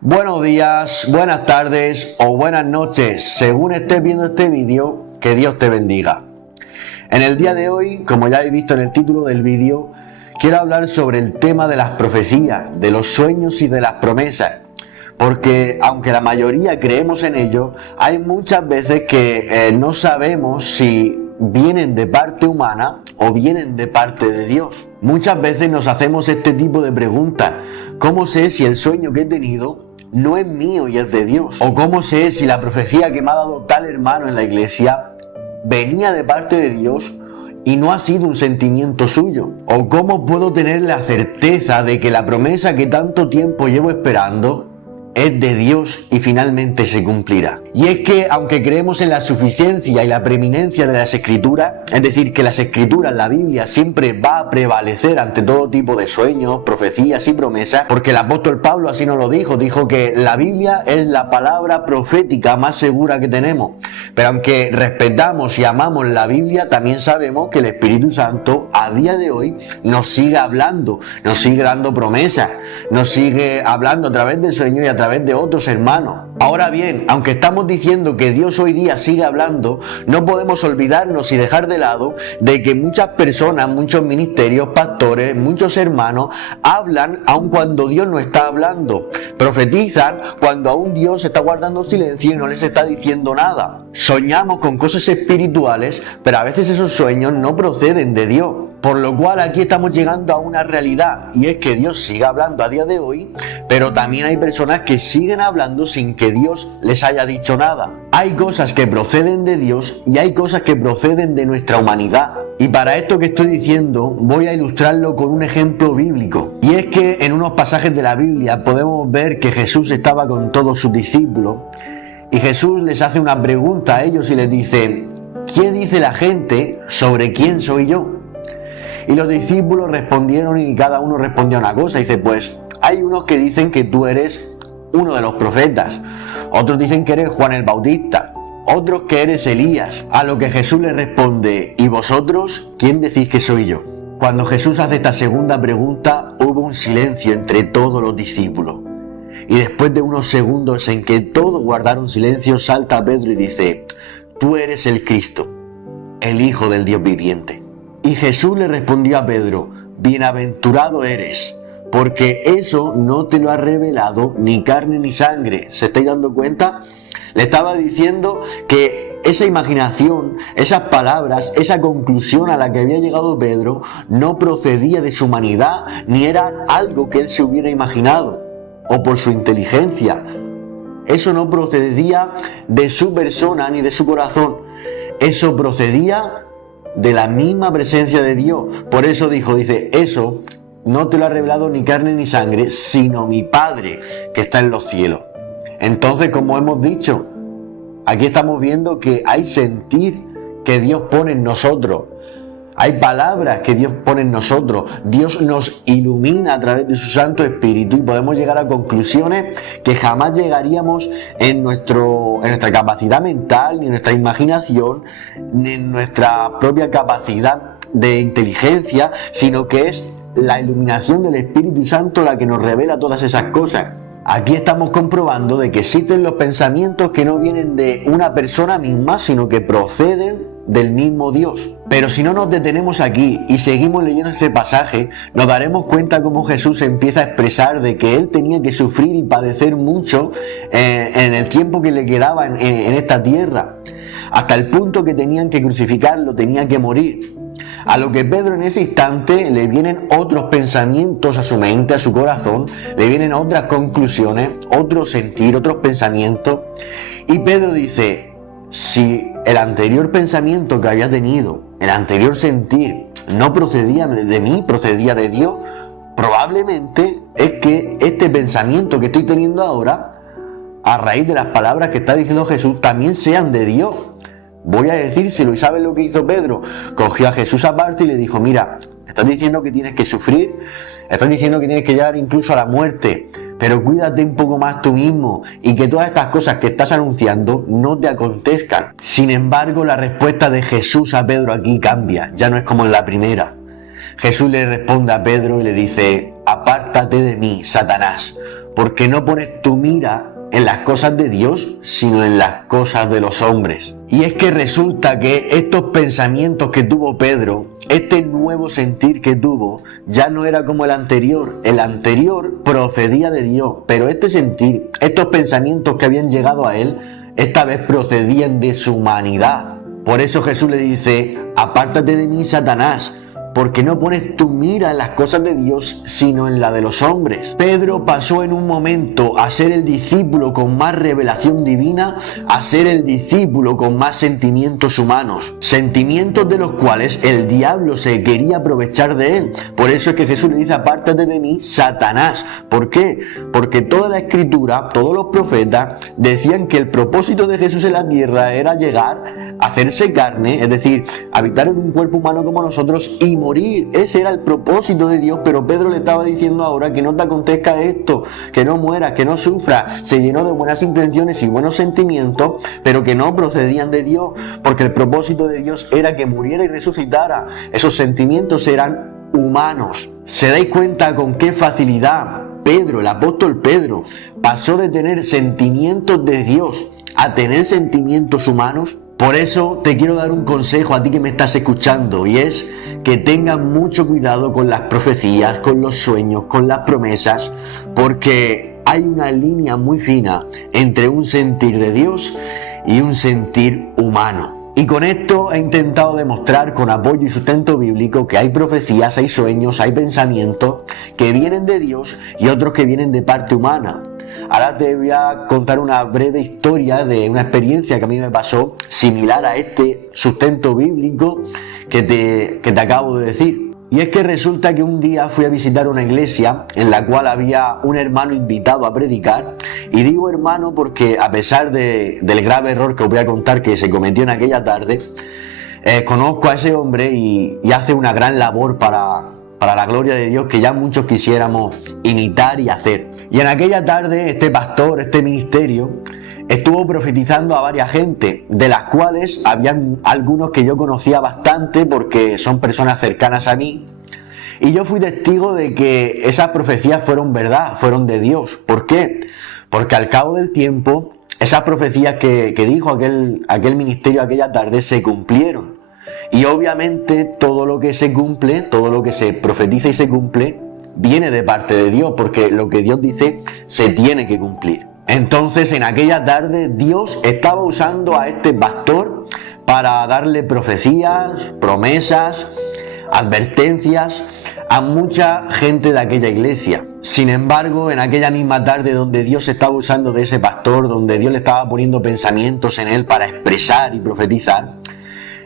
Buenos días, buenas tardes o buenas noches, según estés viendo este vídeo, que Dios te bendiga. En el día de hoy, como ya habéis visto en el título del vídeo, quiero hablar sobre el tema de las profecías, de los sueños y de las promesas. Porque aunque la mayoría creemos en ello, hay muchas veces que no sabemos si vienen de parte humana o vienen de parte de Dios. Muchas veces nos hacemos este tipo de preguntas. ¿Cómo sé si el sueño que he tenido no es mío y es de Dios? ¿O cómo sé si la profecía que me ha dado tal hermano en la iglesia venía de parte de Dios y no ha sido un sentimiento suyo? ¿O cómo puedo tener la certeza de que la promesa que tanto tiempo llevo esperando es de Dios y finalmente se cumplirá? Y es que aunque creemos en la suficiencia y la preeminencia de las Escrituras, es decir, que las Escrituras, la Biblia, siempre va a prevalecer ante todo tipo de sueños, profecías y promesas, porque el apóstol Pablo así nos lo dijo que la Biblia es la palabra profética más segura que tenemos. Pero aunque respetamos y amamos la Biblia, también sabemos que el Espíritu Santo a día de hoy nos sigue hablando, nos sigue dando promesas, nos sigue hablando a través de sueños y a través de otros hermanos. Ahora bien, aunque estamos diciendo que Dios hoy día sigue hablando, no podemos olvidarnos y dejar de lado de que muchas personas, muchos ministerios, pastores, muchos hermanos hablan aun cuando Dios no está hablando. Profetizan cuando aún Dios está guardando silencio y no les está diciendo nada. Soñamos con cosas espirituales, pero a veces esos sueños no proceden de Dios. Por lo cual aquí estamos llegando a una realidad, y es que Dios sigue hablando a día de hoy, pero también hay personas que siguen hablando sin que Dios les haya dicho nada. Hay cosas que proceden de Dios y hay cosas que proceden de nuestra humanidad. Y para esto que estoy diciendo voy a ilustrarlo con un ejemplo bíblico. Y es que en unos pasajes de la Biblia podemos ver que Jesús estaba con todos sus discípulos y Jesús les hace una pregunta a ellos y les dice: ¿qué dice la gente sobre quién soy yo? Y los discípulos respondieron y cada uno respondió una cosa. Dice: pues hay unos que dicen que tú eres uno de los profetas, otros dicen que eres Juan el Bautista, otros que eres Elías. A lo que Jesús le responde: ¿y vosotros quién decís que soy yo? Cuando Jesús hace esta segunda pregunta, hubo un silencio entre todos los discípulos. Y después de unos segundos en que todos guardaron silencio, salta Pedro y dice: tú eres el Cristo, el Hijo del Dios viviente. Y Jesús le respondió a Pedro: bienaventurado eres, porque eso no te lo ha revelado ni carne ni sangre. ¿Se estáis dando cuenta? Le estaba diciendo que esa imaginación, esas palabras, esa conclusión a la que había llegado Pedro no procedía de su humanidad, ni era algo que él se hubiera imaginado, o por su inteligencia. Eso no procedía de su persona ni de su corazón. Eso procedía de la misma presencia de Dios. Por eso dice: eso no te lo ha revelado ni carne ni sangre, sino mi Padre que está en los cielos. Entonces, como hemos dicho, aquí estamos viendo que hay sentir que Dios pone en nosotros. Hay palabras que Dios pone en nosotros. Dios nos ilumina a través de su Santo Espíritu y podemos llegar a conclusiones que jamás llegaríamos en nuestra capacidad mental, ni en nuestra imaginación, ni en nuestra propia capacidad de inteligencia, sino que es la iluminación del Espíritu Santo la que nos revela todas esas cosas. Aquí estamos comprobando de que existen los pensamientos que no vienen de una persona misma, sino que proceden del mismo Dios. Pero si no nos detenemos aquí y seguimos leyendo este pasaje, nos daremos cuenta cómo Jesús empieza a expresar de que Él tenía que sufrir y padecer mucho en el tiempo que le quedaba en esta tierra, hasta el punto que tenían que crucificarlo, tenía que morir. A lo que Pedro en ese instante le vienen otros pensamientos a su mente, a su corazón, le vienen otras conclusiones, otro sentir, otros pensamientos. Y Pedro dice: si el anterior pensamiento que había tenido, el anterior sentir, no procedía de mí, procedía de Dios, probablemente es que este pensamiento que estoy teniendo ahora, a raíz de las palabras que está diciendo Jesús, también sean de Dios. Voy a decírselo. ¿Y sabes lo que hizo Pedro? Cogió a Jesús aparte y le dijo: mira, estás diciendo que tienes que sufrir, estás diciendo que tienes que llegar incluso a la muerte, pero cuídate un poco más tú mismo y que todas estas cosas que estás anunciando no te acontezcan. Sin embargo, la respuesta de Jesús a Pedro aquí cambia, ya no es como en la primera. Jesús le responde a Pedro y le dice: apártate de mí, Satanás, porque no pones tu mira en las cosas de Dios, sino en las cosas de los hombres. Y es que resulta que estos pensamientos que tuvo Pedro, este nuevo sentir que tuvo, ya no era como el anterior. El anterior procedía de Dios, pero este sentir, estos pensamientos que habían llegado a él, esta vez procedían de su humanidad. Por eso Jesús le dice: apártate de mí, Satanás, porque no pones tu mira en las cosas de Dios, sino en la de los hombres. Pedro pasó en un momento a ser el discípulo con más revelación divina, a ser el discípulo con más sentimientos humanos, sentimientos de los cuales el diablo se quería aprovechar de él. Por eso es que Jesús le dice: apártate de mí, Satanás. ¿Por qué? Porque toda la escritura, todos los profetas decían que el propósito de Jesús en la tierra era llegar, hacerse carne, es decir, habitar en un cuerpo humano como nosotros y morir. Ese era el propósito de Dios, pero Pedro le estaba diciendo ahora que no te acontezca esto, que no mueras, que no sufras. Se llenó de buenas intenciones y buenos sentimientos, pero que no procedían de Dios, porque el propósito de Dios era que muriera y resucitara. Esos sentimientos eran humanos. ¿Se dais cuenta con qué facilidad Pedro, el apóstol Pedro, pasó de tener sentimientos de Dios a tener sentimientos humanos? Por eso te quiero dar un consejo a ti que me estás escuchando, y es que tengas mucho cuidado con las profecías, con los sueños, con las promesas, porque hay una línea muy fina entre un sentir de Dios y un sentir humano. Y con esto he intentado demostrar con apoyo y sustento bíblico que hay profecías, hay sueños, hay pensamientos que vienen de Dios y otros que vienen de parte humana. Ahora te voy a contar una breve historia de una experiencia que a mí me pasó similar a este sustento bíblico que te acabo de decir. Y es que resulta que un día fui a visitar una iglesia en la cual había un hermano invitado a predicar. Y digo hermano porque, a pesar del grave error que os voy a contar que se cometió en aquella tarde, conozco a ese hombre y hace una gran labor para la gloria de Dios que ya muchos quisiéramos imitar y hacer. Y en aquella tarde este pastor, este ministerio, estuvo profetizando a varias gente, de las cuales habían algunos que yo conocía bastante porque son personas cercanas a mí. Y yo fui testigo de que esas profecías fueron verdad, fueron de Dios. ¿Por qué? Porque al cabo del tiempo, esas profecías que dijo aquel ministerio aquella tarde se cumplieron. Y obviamente todo lo que se cumple, todo lo que se profetiza y se cumple, viene de parte de Dios, porque lo que Dios dice se tiene que cumplir. Entonces, en aquella tarde, Dios estaba usando a este pastor para darle profecías, promesas, advertencias a mucha gente de aquella iglesia. Sin embargo, en aquella misma tarde donde Dios estaba usando de ese pastor, donde Dios le estaba poniendo pensamientos en él para expresar y profetizar,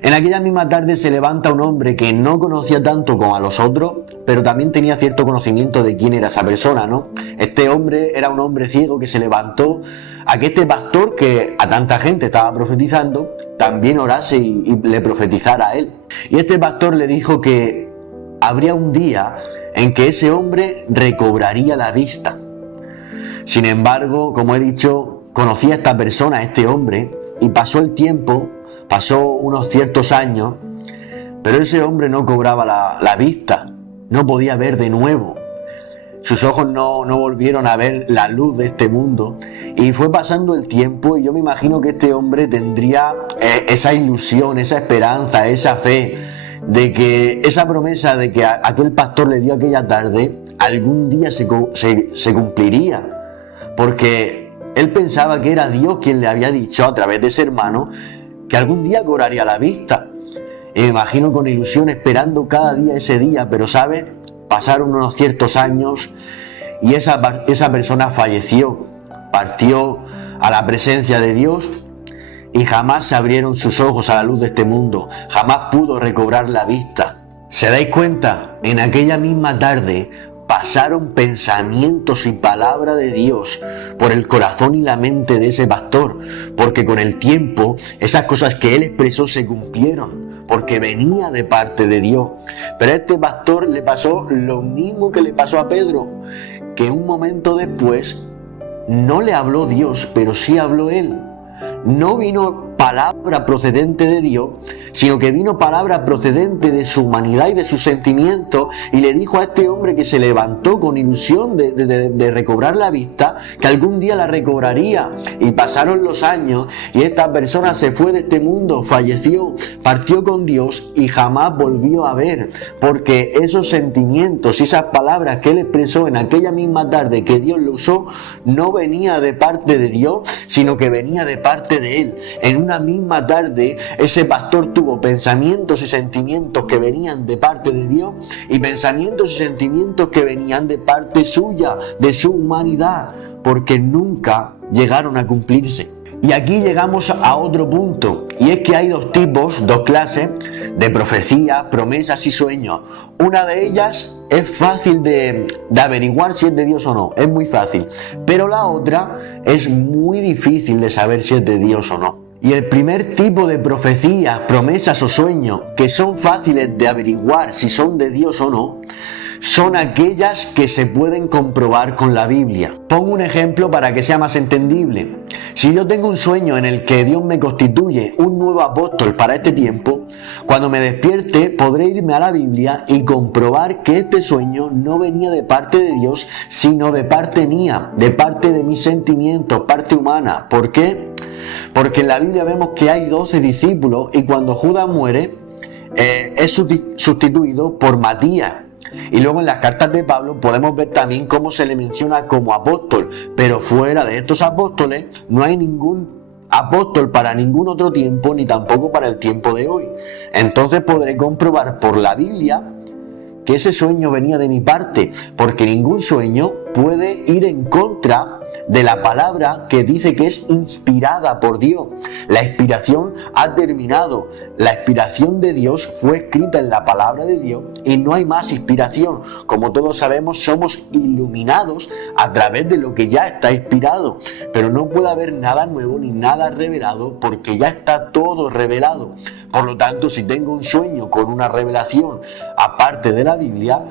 en aquella misma tarde se levanta un hombre que no conocía tanto como a los otros, pero también tenía cierto conocimiento de quién era esa persona, ¿no? Este hombre era un hombre ciego que se levantó a que este pastor, que a tanta gente estaba profetizando, también orase y le profetizara a él. Y este pastor le dijo que habría un día en que ese hombre recobraría la vista. Sin embargo, como he dicho, conocía a esta persona, a este hombre, y pasó el tiempo, pasó unos ciertos años, pero ese hombre no cobraba la vista, no podía ver de nuevo. Sus ojos no volvieron a ver la luz de este mundo. Y fue pasando el tiempo y yo me imagino que este hombre tendría esa ilusión, esa esperanza, esa fe de que esa promesa de que aquel pastor le dio aquella tarde, algún día se cumpliría. Porque él pensaba que era Dios quien le había dicho a través de ese hermano que algún día cobraría la vista. Y me imagino con ilusión esperando cada día ese día, pero ¿sabes? Pasaron unos ciertos años y esa persona falleció, partió a la presencia de Dios y jamás se abrieron sus ojos a la luz de este mundo, jamás pudo recobrar la vista. ¿Se dais cuenta? En aquella misma tarde pasaron pensamientos y palabra de Dios por el corazón y la mente de ese pastor, porque con el tiempo esas cosas que él expresó se cumplieron, porque venía de parte de Dios. Pero a este pastor le pasó lo mismo que le pasó a Pedro, que un momento después no le habló Dios, pero sí habló él. No vino palabra procedente de Dios, sino que vino palabra procedente de su humanidad y de sus sentimientos, y le dijo a este hombre que se levantó con ilusión de recobrar la vista, que algún día la recobraría. Y pasaron los años y esta persona se fue de este mundo, falleció, partió con Dios y jamás volvió a ver, porque esos sentimientos y esas palabras que él expresó en aquella misma tarde que Dios lo usó, no venía de parte de Dios, sino que venía de parte de él. En una misma tarde ese pastor tuvo pensamientos y sentimientos que venían de parte de Dios y pensamientos y sentimientos que venían de parte suya, de su humanidad, porque nunca llegaron a cumplirse. Y aquí llegamos a otro punto, y es que hay dos tipos, dos clases de profecías, promesas y sueños. Una de ellas es fácil de averiguar si es de Dios o no, es muy fácil, pero la otra es muy difícil de saber si es de Dios o no. Y el primer tipo de profecías, promesas o sueños que son fáciles de averiguar si son de Dios o no, son aquellas que se pueden comprobar con la Biblia. Pongo un ejemplo para que sea más entendible. Si yo tengo un sueño en el que Dios me constituye un nuevo apóstol para este tiempo, cuando me despierte podré irme a la Biblia y comprobar que este sueño no venía de parte de Dios, sino de parte mía, de parte de mis sentimientos, parte humana. ¿Por qué? Porque en la Biblia vemos que hay 12 discípulos y cuando Judas muere es sustituido por Matías. Y luego en las cartas de Pablo podemos ver también cómo se le menciona como apóstol, pero fuera de estos apóstoles no hay ningún apóstol para ningún otro tiempo, ni tampoco para el tiempo de hoy. Entonces podré comprobar por la Biblia que ese sueño venía de mi parte, porque ningún sueño puede ir en contra de la palabra que dice que es inspirada por Dios. La inspiración ha terminado. La inspiración de Dios fue escrita en la palabra de Dios y no hay más inspiración. Como todos sabemos, somos iluminados a través de lo que ya está inspirado, pero no puede haber nada nuevo ni nada revelado porque ya está todo revelado. Por lo tanto, si tengo un sueño con una revelación aparte de la Biblia,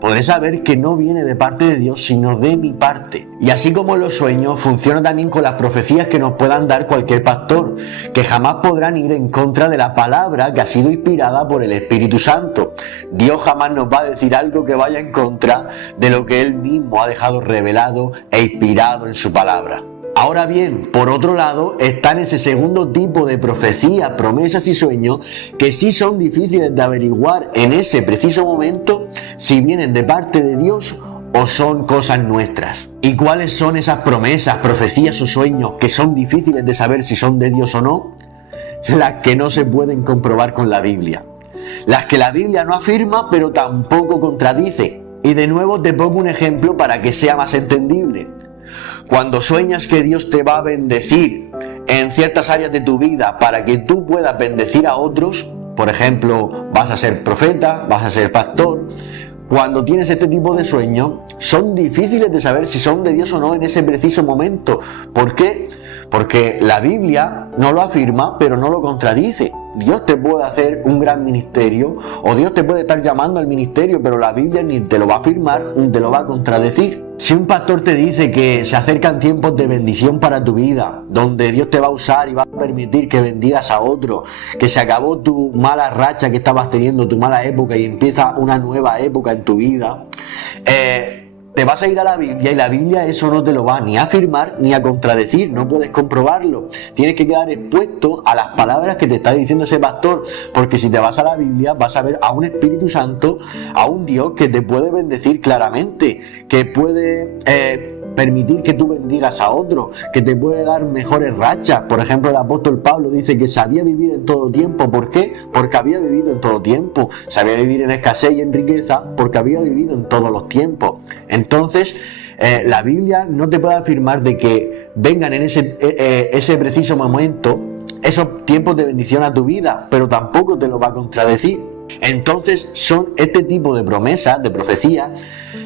podré saber que no viene de parte de Dios, sino de mi parte. Y así como los sueños, funciona también con las profecías que nos puedan dar cualquier pastor, que jamás podrán ir en contra de la palabra que ha sido inspirada por el Espíritu Santo. Dios jamás nos va a decir algo que vaya en contra de lo que Él mismo ha dejado revelado e inspirado en su palabra. Ahora bien, por otro lado, están ese segundo tipo de profecías, promesas y sueños que sí son difíciles de averiguar en ese preciso momento si vienen de parte de Dios o son cosas nuestras. ¿Y cuáles son esas promesas, profecías o sueños que son difíciles de saber si son de Dios o no? Las que no se pueden comprobar con la Biblia. Las que la Biblia no afirma pero tampoco contradice. Y de nuevo te pongo un ejemplo para que sea más entendible. Cuando sueñas que Dios te va a bendecir en ciertas áreas de tu vida para que tú puedas bendecir a otros, por ejemplo, vas a ser profeta, vas a ser pastor, cuando tienes este tipo de sueños, son difíciles de saber si son de Dios o no en ese preciso momento. ¿Por qué? Porque la Biblia no lo afirma, pero no lo contradice. Dios te puede hacer un gran ministerio, o Dios te puede estar llamando al ministerio, pero la Biblia ni te lo va a afirmar, ni te lo va a contradecir. Si un pastor te dice que se acercan tiempos de bendición para tu vida, donde Dios te va a usar y va a permitir que bendigas a otro, que se acabó tu mala racha que estabas teniendo, tu mala época y empieza una nueva época en tu vida, te vas a ir a la Biblia y la Biblia eso no te lo va ni a afirmar ni a contradecir, no puedes comprobarlo. Tienes que quedar expuesto a las palabras que te está diciendo ese pastor, porque si te vas a la Biblia vas a ver a un Espíritu Santo, a un Dios que te puede bendecir claramente, que puede permitir que tú bendigas a otro, que te puede dar mejores rachas. Por ejemplo, el apóstol Pablo dice que sabía vivir en todo tiempo. ¿Por qué? Porque había vivido en todo tiempo. Sabía vivir en escasez y en riqueza porque había vivido en todos los tiempos. Entonces, la Biblia no te puede afirmar de que vengan en ese preciso momento esos tiempos de bendición a tu vida, pero tampoco te lo va a contradecir. Entonces son este tipo de promesas, de profecías,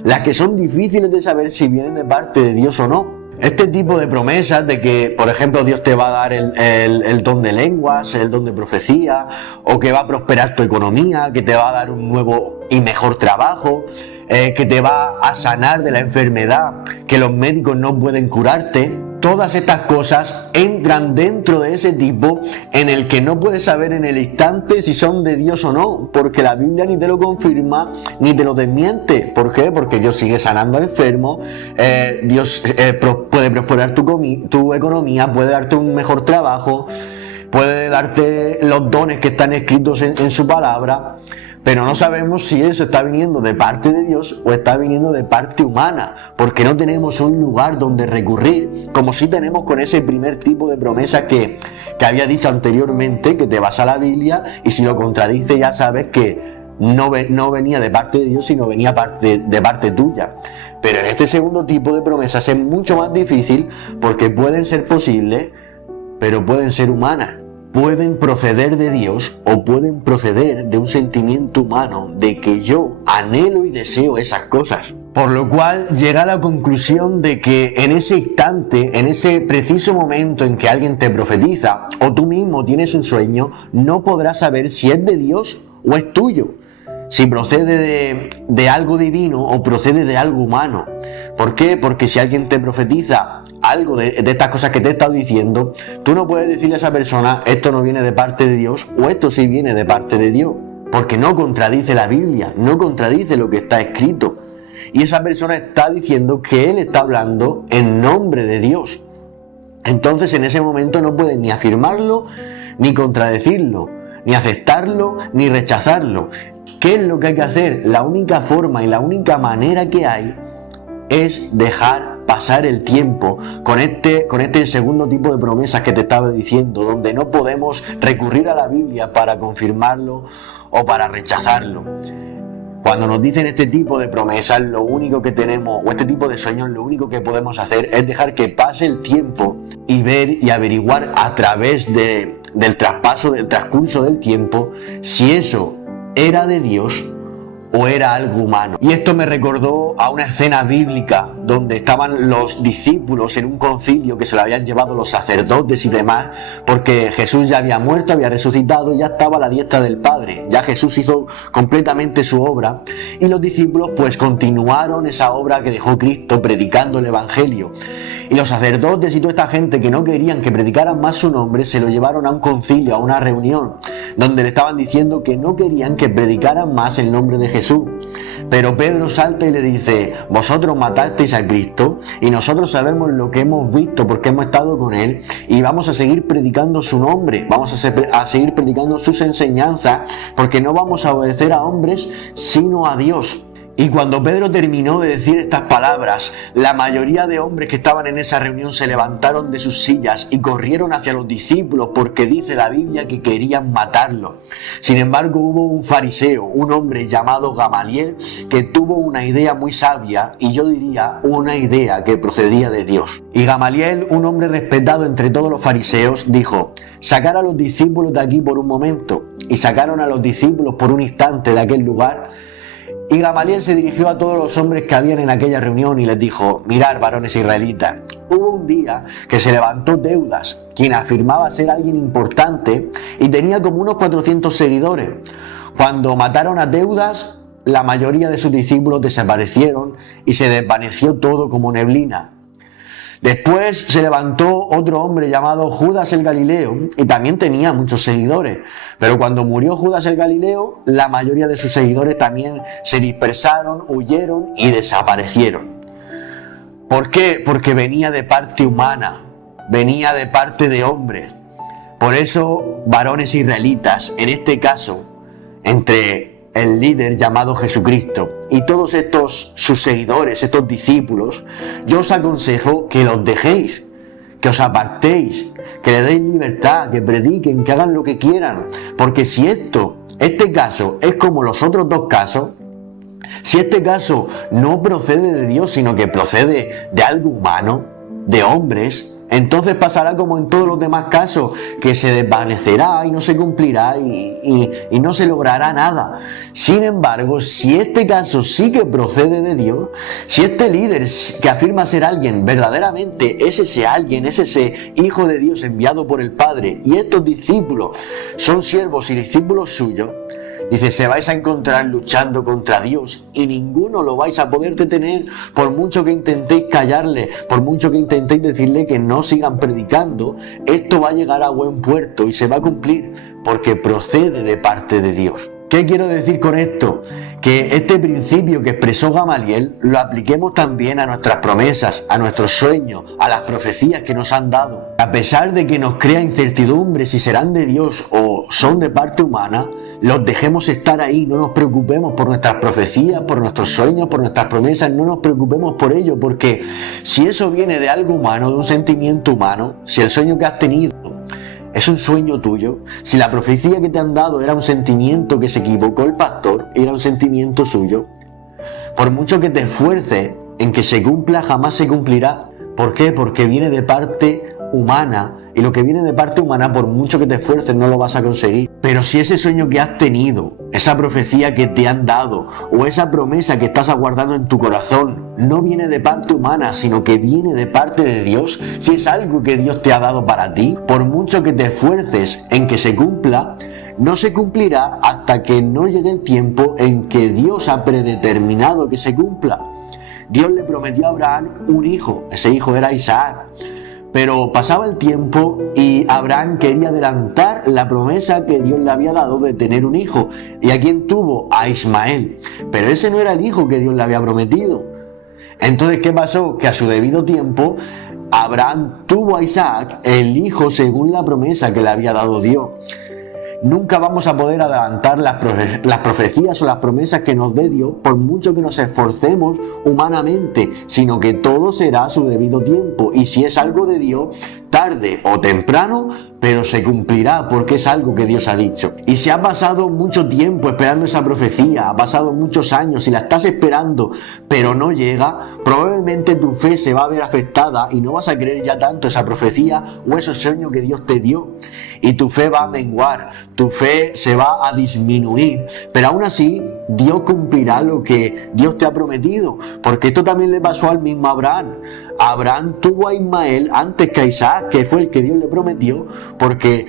las que son difíciles de saber si vienen de parte de Dios o no. Este tipo de promesas de que, por ejemplo, Dios te va a dar el don de lenguas, el don de profecía, o que va a prosperar tu economía, que te va a dar un nuevo y mejor trabajo, que te va a sanar de la enfermedad, que los médicos no pueden curarte. Todas estas cosas entran dentro de ese tipo en el que no puedes saber en el instante si son de Dios o no, porque la Biblia ni te lo confirma ni te lo desmiente. ¿Por qué? Porque Dios sigue sanando al enfermo, Dios puede prosperar tu economía, puede darte un mejor trabajo, puede darte los dones que están escritos en su palabra. Pero no sabemos si eso está viniendo de parte de Dios o está viniendo de parte humana, porque no tenemos un lugar donde recurrir, como si tenemos con ese primer tipo de promesa que había dicho anteriormente, que te vas a la Biblia y si lo contradice ya sabes que no venía de parte de Dios, sino venía de parte tuya. Pero en este segundo tipo de promesas es mucho más difícil porque pueden ser posibles, pero pueden ser humanas. Pueden proceder de Dios o pueden proceder de un sentimiento humano de que yo anhelo y deseo esas cosas. Por lo cual llega a la conclusión de que en ese instante, en ese preciso momento en que alguien te profetiza o tú mismo tienes un sueño, no podrás saber si es de Dios o es tuyo. Si procede de algo divino o procede de algo humano. ¿Por qué? Porque si alguien te profetiza algo de estas cosas que te he estado diciendo, tú no puedes decirle a esa persona, esto no viene de parte de Dios o esto sí viene de parte de Dios. Porque no contradice la Biblia, no contradice lo que está escrito. Y esa persona está diciendo que él está hablando en nombre de Dios. Entonces en ese momento no puedes ni afirmarlo, ni contradecirlo, ni aceptarlo, ni rechazarlo. ¿Qué es lo que hay que hacer? La única forma y la única manera que hay es dejar pasar el tiempo con este segundo tipo de promesas que te estaba diciendo, donde no podemos recurrir a la Biblia para confirmarlo o para rechazarlo. Cuando nos dicen este tipo de promesas, lo único que tenemos, o este tipo de sueños, lo único que podemos hacer es dejar que pase el tiempo y ver y averiguar a través del transcurso del tiempo, si eso era de Dios o era algo humano. Y esto me recordó a una escena bíblica donde estaban los discípulos en un concilio que se lo habían llevado los sacerdotes y demás, porque Jesús ya había muerto, había resucitado y ya estaba a la diestra del Padre. Ya Jesús hizo completamente su obra y los discípulos pues continuaron esa obra que dejó Cristo predicando el Evangelio. Y los sacerdotes y toda esta gente que no querían que predicaran más su nombre se lo llevaron a un concilio, a una reunión, donde le estaban diciendo que no querían que predicaran más el nombre de Jesús. Pero Pedro salta y le dice, vosotros matasteis a Cristo y nosotros sabemos lo que hemos visto porque hemos estado con Él y vamos a seguir predicando su nombre, vamos a seguir predicando sus enseñanzas porque no vamos a obedecer a hombres sino a Dios. Y cuando Pedro terminó de decir estas palabras, la mayoría de hombres que estaban en esa reunión se levantaron de sus sillas y corrieron hacia los discípulos porque dice la Biblia que querían matarlo. Sin embargo, hubo un fariseo, un hombre llamado Gamaliel, que tuvo una idea muy sabia y yo diría una idea que procedía de Dios. Y Gamaliel, un hombre respetado entre todos los fariseos, dijo, sacar a los discípulos de aquí por un momento. Y sacaron a los discípulos por un instante de aquel lugar. Y Gamaliel se dirigió a todos los hombres que habían en aquella reunión y les dijo, mirad, varones israelitas, hubo un día que se levantó Teudas, quien afirmaba ser alguien importante y tenía como unos 400 seguidores. Cuando mataron a Teudas, la mayoría de sus discípulos desaparecieron y se desvaneció todo como neblina. Después se levantó otro hombre llamado Judas el Galileo y también tenía muchos seguidores. Pero cuando murió Judas el Galileo, la mayoría de sus seguidores también se dispersaron, huyeron y desaparecieron. ¿Por qué? Porque venía de parte humana, venía de parte de hombres. Por eso, varones israelitas, en este caso, entre el líder llamado Jesucristo y todos sus seguidores, estos discípulos, yo os aconsejo que los dejéis, que os apartéis, que le deis libertad, que prediquen, que hagan lo que quieran, porque si este caso es como los otros dos casos, si este caso no procede de Dios, sino que procede de algo humano, de hombres, entonces pasará como en todos los demás casos, que se desvanecerá y no se cumplirá y no se logrará nada. Sin embargo, si este caso sí que procede de Dios, si este líder que afirma ser alguien, verdaderamente es ese alguien, es ese hijo de Dios enviado por el Padre, y estos discípulos son siervos y discípulos suyos, Dice, se vais a encontrar luchando contra Dios y ninguno lo vais a poder detener, por mucho que intentéis callarle, por mucho que intentéis decirle que no sigan predicando, esto va a llegar a buen puerto y se va a cumplir porque procede de parte de Dios. ¿Qué quiero decir con esto? Que este principio que expresó Gamaliel lo apliquemos también a nuestras promesas, a nuestros sueños, a las profecías que nos han dado. A pesar de que nos crea incertidumbre si serán de Dios o son de parte humana, los dejemos estar ahí, no nos preocupemos por nuestras profecías, por nuestros sueños, por nuestras promesas, no nos preocupemos por ello, porque si eso viene de algo humano, de un sentimiento humano, si el sueño que has tenido es un sueño tuyo, si la profecía que te han dado era un sentimiento que se equivocó el pastor, era un sentimiento suyo, por mucho que te esfuerces en que se cumpla, jamás se cumplirá. ¿Por qué? Porque viene de parte humana, y lo que viene de parte humana, por mucho que te esfuerces, no lo vas a conseguir. Pero si ese sueño que has tenido, esa profecía que te han dado, o esa promesa que estás aguardando en tu corazón, no viene de parte humana, sino que viene de parte de Dios, si es algo que Dios te ha dado para ti, por mucho que te esfuerces en que se cumpla, no se cumplirá hasta que no llegue el tiempo en que Dios ha predeterminado que se cumpla. Dios le prometió a Abraham un hijo, ese hijo era Isaac. Pero pasaba el tiempo y Abraham quería adelantar la promesa que Dios le había dado de tener un hijo. ¿Y a quién tuvo? A Ismael. Pero ese no era el hijo que Dios le había prometido. Entonces, ¿qué pasó? Que a su debido tiempo, Abraham tuvo a Isaac, el hijo según la promesa que le había dado Dios. Nunca vamos a poder adelantar las profecías o las promesas que nos dé Dios por mucho que nos esforcemos humanamente, sino que todo será a su debido tiempo. Y si es algo de Dios, tarde o temprano, pero se cumplirá porque es algo que Dios ha dicho. Y si ha pasado mucho tiempo esperando esa profecía, ha pasado muchos años y la estás esperando, pero no llega, probablemente tu fe se va a ver afectada y no vas a creer ya tanto esa profecía o esos sueños que Dios te dio. Y tu fe va a menguar, tu fe se va a disminuir, pero aún así Dios cumplirá lo que Dios te ha prometido, porque esto también le pasó al mismo Abraham. Abraham tuvo a Ismael antes que a Isaac, que fue el que Dios le prometió, porque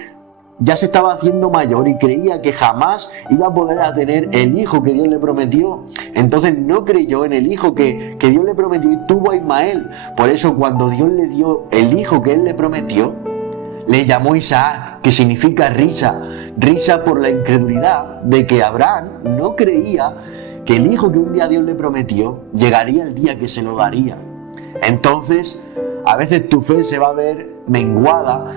ya se estaba haciendo mayor y creía que jamás iba a poder tener el hijo que Dios le prometió. Entonces no creyó en el hijo que Dios le prometió y tuvo a Ismael. Por eso cuando Dios le dio el hijo que él le prometió, le llamó Isaac, que significa risa. Risa por la incredulidad de que Abraham no creía que el hijo que un día Dios le prometió llegaría el día que se lo daría. Entonces, a veces tu fe se va a ver menguada,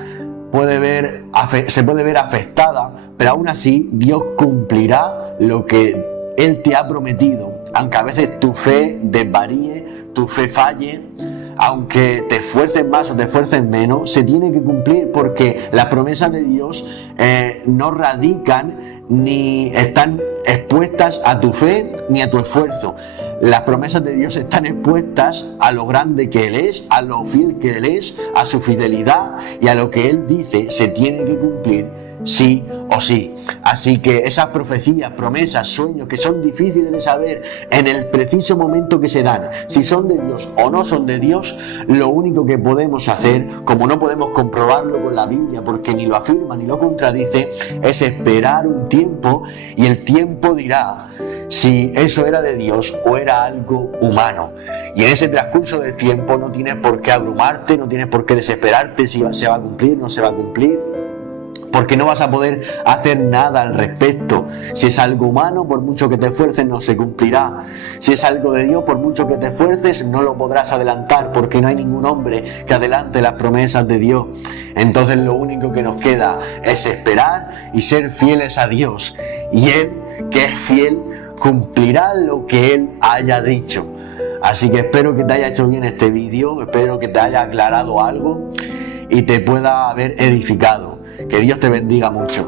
se puede ver afectada, pero aún así Dios cumplirá lo que Él te ha prometido. Aunque a veces tu fe desvaríe, tu fe falle, aunque te esfuerces más o te esfuerces menos, se tiene que cumplir porque las promesas de Dios no radican ni están expuestas a tu fe ni a tu esfuerzo. Las promesas de Dios están expuestas a lo grande que Él es, a lo fiel que Él es, a su fidelidad y a lo que Él dice se tiene que cumplir sí o sí. Así que esas profecías, promesas, sueños que son difíciles de saber en el preciso momento que se dan, si son de Dios o no son de Dios, lo único que podemos hacer, como no podemos comprobarlo con la Biblia porque ni lo afirma ni lo contradice, es esperar un tiempo y el tiempo dirá si eso era de Dios o era algo humano. Y en ese transcurso del tiempo no tienes por qué abrumarte, no tienes por qué desesperarte si se va a cumplir, no se va a cumplir, porque no vas a poder hacer nada al respecto. Si es algo humano, por mucho que te esfuerces, no se cumplirá. Si es algo de Dios, por mucho que te esfuerces, no lo podrás adelantar, porque no hay ningún hombre que adelante las promesas de Dios. Entonces lo único que nos queda es esperar y ser fieles a Dios. Y Él, que es fiel, cumplirá lo que Él haya dicho. Así que espero que te haya hecho bien este vídeo, espero que te haya aclarado algo y te pueda haber edificado. Que Dios te bendiga mucho.